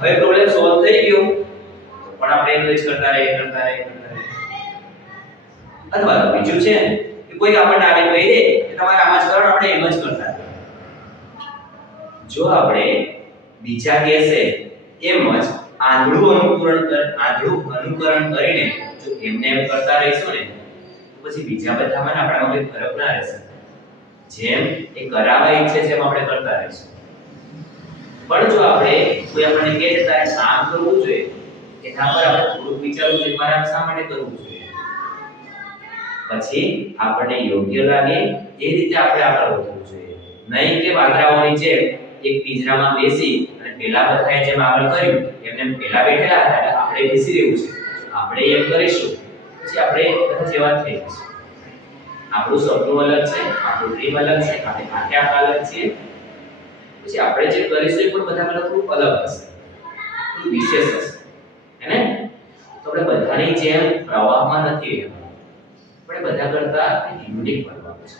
હવે problem solve થઈ ગયો પણ આપણે એમ જ કરતા રહે અથવા તો બીજું છે કે કોઈ આપણને આવે કહી દે કે તમારે આમાં જ કરો આપણે એમ જ કરતા રહે જો આપણે બીજા કહેશે એમ જ આંધળું અનુકરણ કરીને જો એમને એમ કરતા રહીશું ને તો પછી બીજા બધામાં આપણામાં કોઈ ફરક ના રહેશે જેમ એ કરાવવા ઈચ્છે છે એમ આપણે કરતા રહીશું પણ જો આપણે કોઈ આપણને કહે છે તારે કામ કરવું જોઈએ એના પર આપણે થોડુંક વિચારવું જોઈએ મારે શા માટે કરવું જોઈએ પછી આપણને યોગ્ય લાગે એ રીતે આપણે આગળ વધવું જોઈએ નહીં કે વાંદરાઓની જેમ એક પિંજરામાં બેસી અને પેલા બધાએ જેમ આગળ કર્યું એમને પેલા બેઠેલા હતા એટલે આપણે બેસી રહેવું છે આપણે એમ કરીશું પછી આપણે બધા જેવા થઈ જઈશું આપણું સપનું અલગ છે આપણું ડ્રીમ અલગ છે આપણે આખે અલગ છીએ પછી આપણે જે કરીશું એ પણ બધા કરતા થોડું અલગ હશે થોડું વિશેષ હશે હે ને તો આપણે બધાની જેમ પ્રવાહમાં નથી રહેવાનું આપણે બધા કરતા યુનિક બનવાનું છે